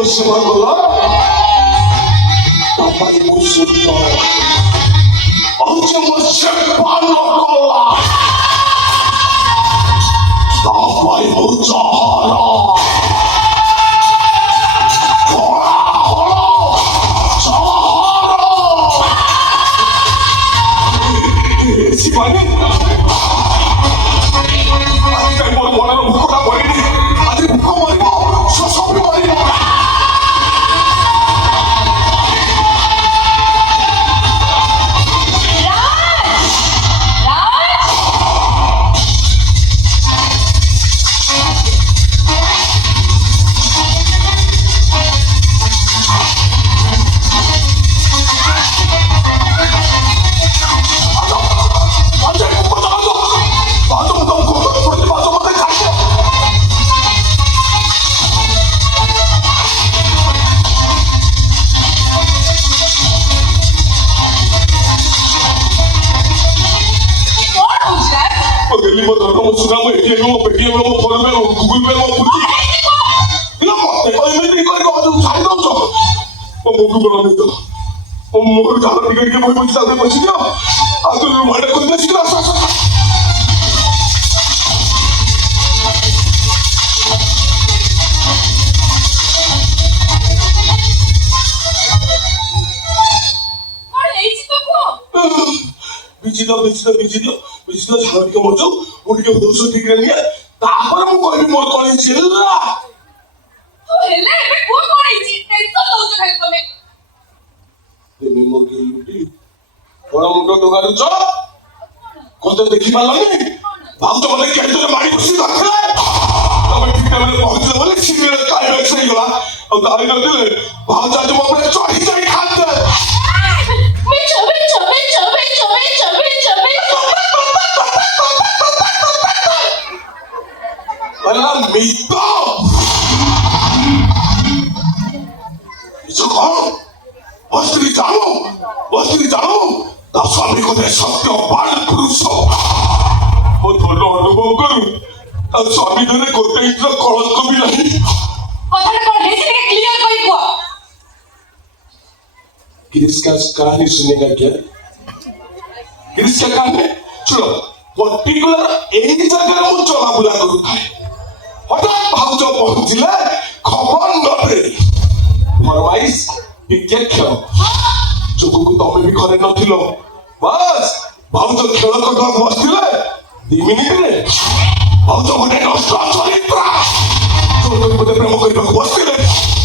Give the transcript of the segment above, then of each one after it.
ମୋ ସେବା କଲା ତାପରେ ମୁଁ ସୁନ୍ଦର ଆଉ ଯେ ମୋ ସେବା ନ କଲା ତାପରେ ମୁଁ ଚାହାର ଶିବାନୀ ଆଜିକାଲି ମୋର ମନର ଭୋକଟା ବଢ଼ିନି ଆଜି ଭୋକ ମରିବ ଶୋଷ ବି ମରିବ देखी पारे भाव तो मत माड़ी खुशी रखले ठीक टाइम पहुंचले बोले सीरियल क्लाइमैक्स हो गला और दाई नदिले भाव जाज मो पे चढ़ी जाई खाते अरे मितो इसको वस्त्री जानो ता स्वामी को दे सत्य बाल पुरुष ओ थोड़ा अनुभव करू ता स्वामी धरे गोटे इंच कलंक भी नहीं कथाटा कोन हेसी के क्लियर करी को गिरीश का कहानी सुनेगा क्या गिरीश का कहानी चलो पर्टिकुलर एही जगह मु चला बुला करू थाए हठात भाउज पहुंचले खबर न दे फरमाइश टिकेट खेल जोगु को तमे भी घरे नथिलो बस भाउज खेल करबा बसथिले 2 मिनिट रे भाउज गोटे नष्ट चरित्र तो मते प्रेम करबा बसथिले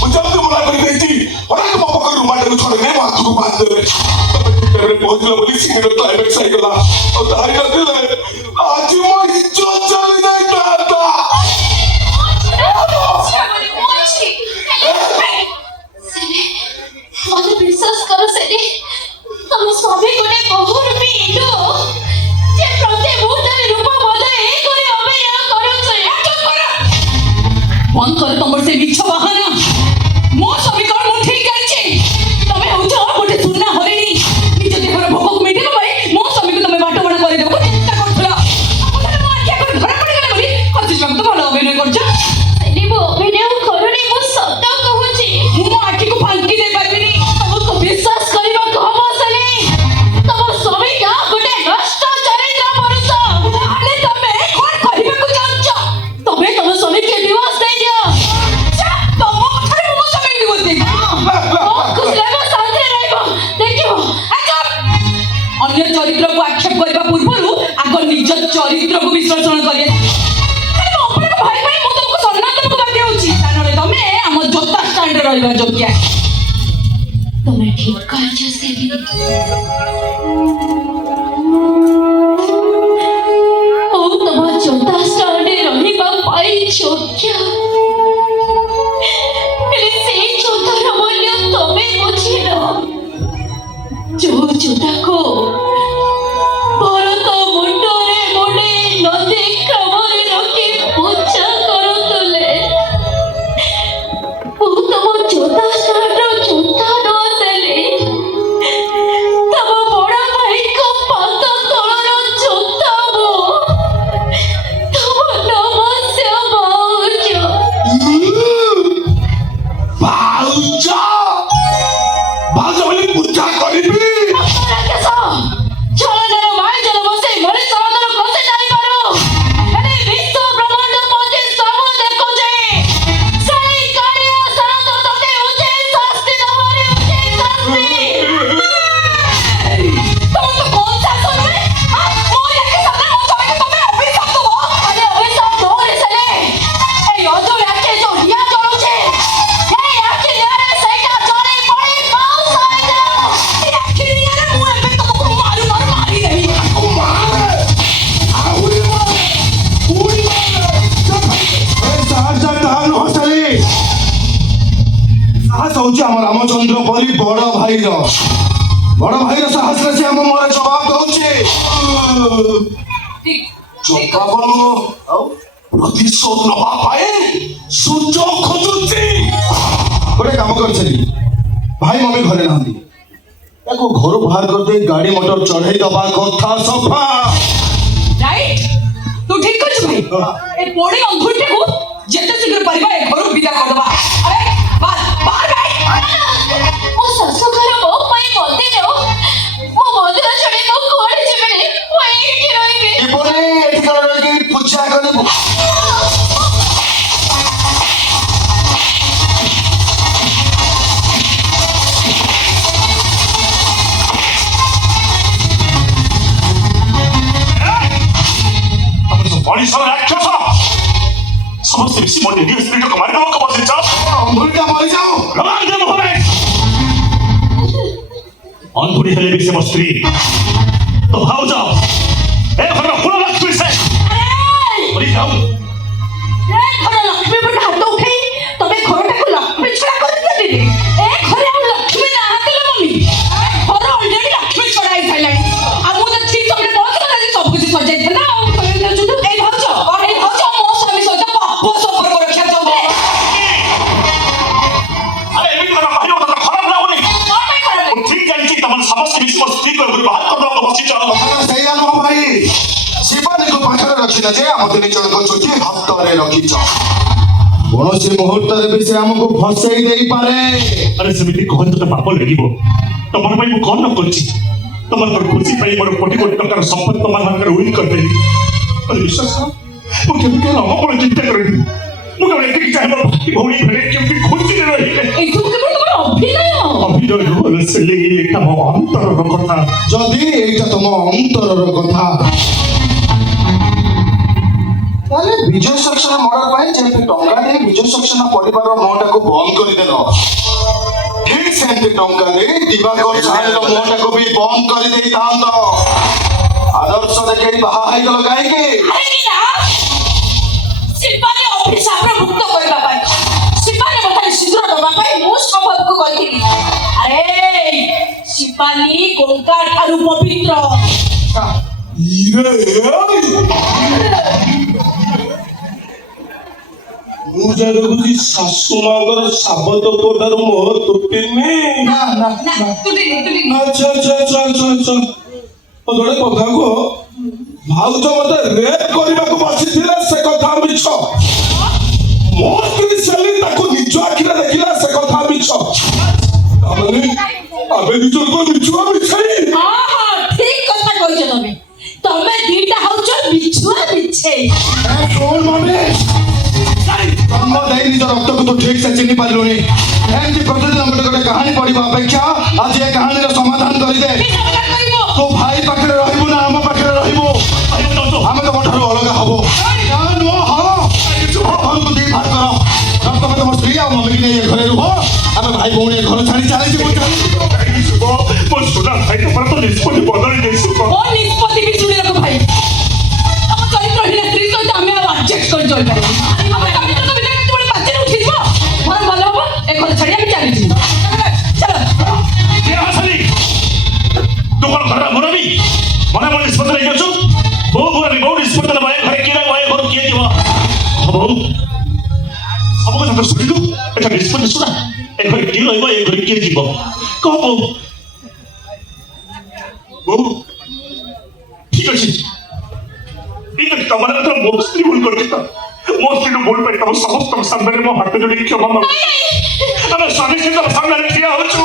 बुझाते मना कर देछि अरे मो पकर रुमाटे को छोड़े ने माथु को बांध देबे तबे पहुंचले बोली सीनियर क्लाइमैक्स आइ गला और दाई नथिले आज मो इज्जत चली जाई दादा मत विश्वास करो सेने तुम स्वामी कोने बहुर भी इलो जे प्रति मुहूर्त रे रूप बदले ए करे अबेया करो चुप करो बंद कर तुम से मिछ बहाना मो स्वामी कोन मु ठीक करछि तमे होछ गोटे सुना हरिणी निज देहर भोग को मिटे भाई मो स्वामी को तमे बाटो बणा करे देबो चिंता करथला अपन मो आखे को धरा पड़ी गेले बोली कथि जग तो भलो अभिनय करछ सेने वो अभिनय करनी मो सत्य कहूछि मो आखे को फांकी दे पारिनी तुमको विश्वास करबा कहबो सने तम स्वामी का गोटे नष्ट चरित्र पुरुष आले तमे कोन कहिबा को चाहछ तमे तम स्वामी के दिवस दे दियो तम कथरे मो स्वामी दिवस दे कुछ लेबो शांति रहबो देखियो अचप अन्य चरित्र को आक्षेप करबा पूर्वरु आगो निज चरित्र को विश्लेषण करिए अरे मो अपन भाई भाई मो तुमको सम्मान देबो बाकी होची कानले तमे हम जोता स्टैंड रहबा योग्य तुम्हें ठीक कहा जैसे भी ओ तुम चौथा स्टार्डे रही पाई छोक्या मेरे से चौथा रमन्य तुम्हें मुझे लो जो चौथा को भरत मुंडरे मुंडे नदी क्रमरे रखी पूजा करो तुले ओ तुम चौथा स्टार्ड चौथा तब बड़ा भाई को पात হচ্ছে আমার রামচন্দ্র পরি বড় ভাইর সাহসরে সে আমার মোরে জবাব দଉଛି ଚନ୍ଦ୍ରାବର୍ଣ୍ଣ ପ୍ରତିଶୋଧ ନବା ପାଇଁ ସୁଯୋଗ ଖୋଜୁଛି। ଗୋଟେ କାମ କରିଛନ୍ତି ଭାଇ ମମି ଘରେ ନାହାନ୍ତି ତାକୁ ଘରୁ ବାହାର କରିଦେଇ ଗାଡି ମଟର ଚଢେଇ ଦବା କଥା ସଫା। রাইট তু ঠিক করছ ভাই এই পড়ে অন্ধুরটাকে যেতে শীঘ্র পারিবা এ ঘরু বিদা করবা আরে বাদ ভাই ମୋ ଶାଶୁଘର ମୋ ପାଇଁ ମନ୍ଦିର ମୋ ମନ୍ଦିର ଛାଡି ମୁଁ କୁଆଡେ ଯିବିନି ମୁଁ ଏଇଠି ରହିବି। ଏପରି ଏଠି ରହିକି ପୂଜା କରିବୁ। ମଣିଷର ରାକ୍ଷସ ସମସ୍ତେ ମିଶି ମୋ ନିଜ ସ୍ତ୍ରୀକୁ ମାରିଦେବାକୁ ବସିଛ। ଅମୃତା ମରିଯାଉ। ଅନ୍ଧୁଡ଼ି ହେଲେ ବି ସେ ମୋ ସ୍ତ୍ରୀ ତ ଭାଉଜ ଏ ଘରର କୁଳ ଲକ୍ଷ୍ମୀ ସେ ମରିଯାଉ। এ ঘরে লক্ষ্মী বলে হাত উঠাই তবে ঘরটাকে লক্ষ্মী ছড়া করে দিলি এ ঘরে আর লক্ষ্মী না হাতলে মমি ঘর অলরেডি লক্ষ্মী ছড়াই থাইলানি আর মু তো ঠিক সময় পৌঁছ গলা যে সব কিছু সজাই থানা এই ভাউজ মো স্বামী সহিত পাপ সম্পর্ক রক্ষা চাউবে আরে এମିତି କଥା କହିବ ତତେ ଖରାପ ଲାଗୁନି? କଣ ପାଇଁ ଖରାପ ମୁଁ ଠିକ ଜାଣିଛି ତମେ ସମସ୍ତେ ମିଶି ମୋ ସ୍ତ୍ରୀକୁ ଘରୁ ବାହାର କରିଦେବାକୁ ବସିଛ। ସେଇଆ ନୁହଁ ଭାଇ ଶିବାନୀକୁ ପାଖରେ ରଖିଲ ଯେ ଆମ ତିନି ଜଣଙ୍କ ଚୁଟି ହାତରେ ରଖିଛ କୌଣସି ମୁହୂର୍ତ୍ତରେ ବି ସେ ଆମକୁ ଫସେଇ ଦେଇପାରେ। ଆରେ ସେମିତି କହନି ତତେ ପାପ ଲାଗିବ। ତମର ପାଇଁ ମୁଁ କଣ ନ କରିଛି? ତମର ଖୁସି ପାଇଁ ମୋର କୋଟି କୋଟି ଟଙ୍କାର ସମ୍ପତ୍ତି ତମମାନଙ୍କର ୱିନ୍ କରିଦେଲି। ଆରେ ବିଶ୍ୱାସ କର ମୁଁ କେବେ ଅମଳ ଚିନ୍ତା କରିନି। ମୁଁ କେବଳ ଏତିକି ଚାହେଁ ମୋ ଭାଇ ଭଉଣୀ ଘରେ କେମିତି ଖୁସିରେ ରହିଲେ। এই তুমি কেবল তোমার অভিনয় ଅଭିନୟ ନୁହଁ ସେଲି ଏଇଟା ମୋ ଅନ୍ତରର କଥା। ଯଦି ଏଇଟା ତମ ଅନ୍ତରର କଥା ତାହେଲେ ବିଜୟ ସକ୍ସେନା ମର୍ଡର ପାଇଁ ଯେମିତି ଟଙ୍କା ଦେଇ ବିଜୟ ସକ୍ସେନା ପରିବାରର ମୁହଁଟାକୁ ବନ୍ଦ କରିଦେଲ ଠିକ ସେମିତି ଟଙ୍କା ଦେଇ ଦିବାକର ସାହେବର ମୁହଁଟାକୁ ବି ବନ୍ଦ କରିଦେଇଥାନ୍ତ। ଆଦର୍ଶ ଦେଖେଇ ବାହା ହେଇଗଲ କାହିଁକି? আরে না শিল্পানে অভিশাপরে মুক্ত করিবা পাই শিল্পানে মতে সিঁদুর দেবা পাই মু স্বভাবকু কইଥିଲି আরে শিল্পানি গঙ্গা ঠারু পবিত্র ମୁଁ ଯାହା ଦେଖୁଛି ଶାଶୁ ମାଙ୍କର ସାବତ ପଦାରୁ ମୁହଁ ତୁଟିନି। ନା ନା না তুটি ଆଚ୍ଛା ଗୋଟେ କଥା କୁହ ଭାଉଜ ମତେ ରେପ୍ କରିବାକୁ ବସିଥିଲେ ସେ କଥା ମିଛ। ମୋ ସ୍ତ୍ରୀ ସେଲି ତାକୁ ନିଜ ଆଖିରେ ଦେଖିଲା ସେ କଥା ମିଛ। ତାମାନେ ଆମେ ଦି ଜଣଙ୍କ ମିଛୁଆ ମିଛେଇ। হ্যাঁ হ্যাঁ ঠিক কথা কইছ তুমি তুমি দুইটা হউছ বিছুয়া বিছে শোন মনে জন্ম দেଇ ନିଜ ରକ୍ତକୁ ତୁ ଠିକ ସେ ଚିହ୍ନି ପାରିଲୁନି। ଏମିତି ପ୍ରତିଦିନ ଗୋଟେ ଗୋଟେ କାହାଣୀ ପଢିବା ଅପେକ୍ଷା ଆଜି ଏ କାହାଣୀର ସମାଧାନ କରିଦେ। ତୁ ଭାଇ ପାଖରେ ରହିବୁ ନା ଆମ ପାଖରେ ରହିବୁ? ଆମେ ତମ ଠାରୁ ଅଲଗା ହବୁ। ଘରକୁ ଦେଇ ଭାର କର ତମେ ତମ ସ୍ତ୍ରୀ ଆଉ ମମିକି ନେଇ ଏ ଘରେ ରୁହ। ଆମେ ଭାଇ ଭଉଣୀ ଏ ଘର ଛାଡି ଚାଲିଯିବୁ। ମୋ ସୁନା ଭାଇ ତମର ତ ନିଷ୍ପତ୍ତି ବଦଳି ଦେଇଛୁ। ও নিষ্পত্তি বিছুড়ি রাখো ভাই আমার চরিত্রহীন স্ত্রী সহিত আমি আর অ্যাডজাস্ট করে চলতে পারি আমার চরিত্র তো ভিতরে তোমার বাচ্চারা উঠে দিব বরং ভালো হবো এই ঘরে ছাড়ি আমি চালিয়ে যাই চলো ତୁ କଣ ଘରଟା ମୁରବି ମନେ ମନେ ନିଷ୍ପତ୍ତି ନେଇଯାଉଛୁ? ବୋଉ ମୁରବି ବୋଉ ନିଷ୍ପତ୍ତି ନେବ ଏ ଘରେ କିଏ ରହିବ ଏ ଘରୁ କିଏ ଯିବ? ବୋଉ ସବୁ କଥା ତ ଶୁଣିଲୁ ଏଟା ନିଷ୍ପତ୍ତି ଶୁଣା ଏ ଘରେ କିଏ ରହିବ ଏ ଘରେ କିଏ ଯିବ କହ ବୋଉ। ବୋଉ ଠିକ ଅଛି ତମର ମୋ ସ୍ତ୍ରୀ ଭୁଲ କରିଛି ତ ମୋ ସ୍ତ୍ରୀର ଭୁଲ ପାଇଁ ତମ ସମସ୍ତଙ୍କ ସାମ୍ନାରେ ମୋ ହାତ ଯୋଡ଼ିକି କ୍ଷମା ମାଗୁଛି। ଆମେ ସ୍ୱାମୀ ସ୍ତ୍ରୀ ତମ ସାମ୍ନାରେ ଠିଆ ହଉଛୁ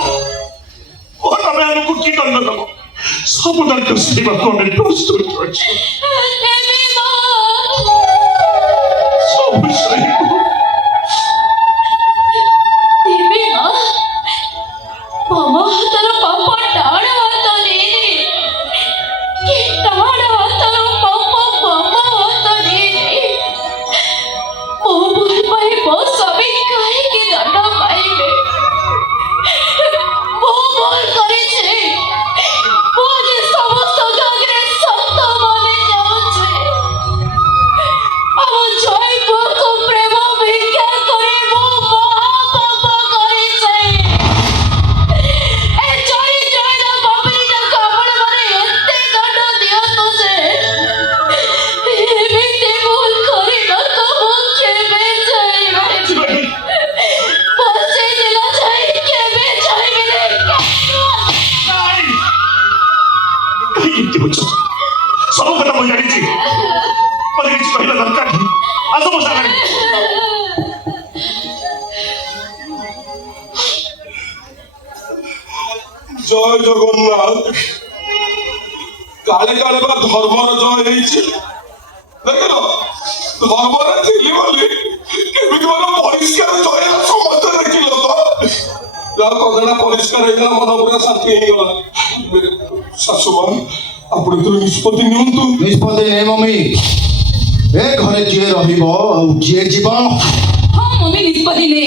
ତମେ ଆମକୁ କି ଦଣ୍ଡ ଦବ? ସବୁ ଦଣ୍ଡ ଶୁଣିବାକୁ ଆମେ ପ୍ରସ୍ତୁତ ଅଛୁ। ସବୁ ସହିବୁ। ଦେବୀ ମା ବାମ ହାତର ପାପ ଡାହାଣ ହାତ ଦେଇଦେ କି ଡାହାଣ ହାତର ପାପ ବାମ ହାତ ଦେଇଦେ। ମୋ ଭୁଲ ପାଇଁ ମୋ ସ୍ୱାମୀ କାହିଁକି ଦଣ୍ଡ ପାଇବେ? ମୁଁ ଭୁଲ କରିଛି ମୁଁ ଯେ ସମସ୍ତଙ୍କ ଆଗରେ ସତ ମନେ ଯାଉଛି। জয় জগন্নাথ কালে কালে বা ধর্মর জয় হয়েছে দেখিল ধর্মরে ଥିଲି ବୋଲି କେମିତି ଭଲ ପରିଷ୍କାର ଜୟ ସମସ୍ତେ ଦେଖିଲ ତ ଯାହା କଥାଟା ପରିଷ୍କାର ହେଇଗଲା ମନ ପୁରା ଶାନ୍ତି ହେଇଗଲା ଶାଶୁମା ଆପଣ ଏଥିରେ ନିଷ୍ପତ୍ତି ନିଅନ୍ତୁ ନିଷ୍ପତ୍ତି ନେ ମମି ଏ ଘରେ କିଏ ରହିବ ଆଉ କିଏ ଯିବ ହଁ ମମି ନିଷ୍ପତ୍ତି ନେ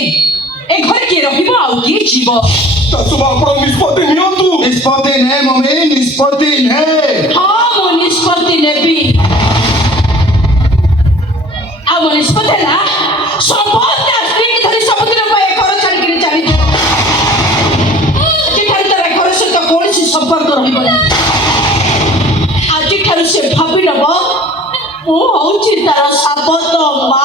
ଏ ଘରେ କିଏ ରହିବ ଆଉ କିଏ ଯିବ ଶାଶୁମା ଆପଣ ନିଷ୍ପତ୍ତି ନିଅନ୍ତୁ ନିଷ୍ପତ୍ତି ନେ ମମି ନିଷ୍ପତ୍ତି ନେ ହଁ ମୁଁ ନିଷ୍ପତ୍ତି ନେବି ଆଉ ମୋ ନିଷ୍ପତ୍ତି ହେଲା ସମସ୍ତେ ସ୍ତ୍ରୀକି ଧରି ସବୁଦିନ ପାଇଁ ଘର ଛାଡ଼ିକିରି ଚାଲିଯିବ ଆଜିଠାରୁ ତାର ଘର ସହିତ କୌଣସି ସମ୍ପର୍କ ରହିବନି ଆଜିଠାରୁ ସେ ଭାବି ନେବ ମୁଁ ହଉଛି ତାର ସାବତ ମା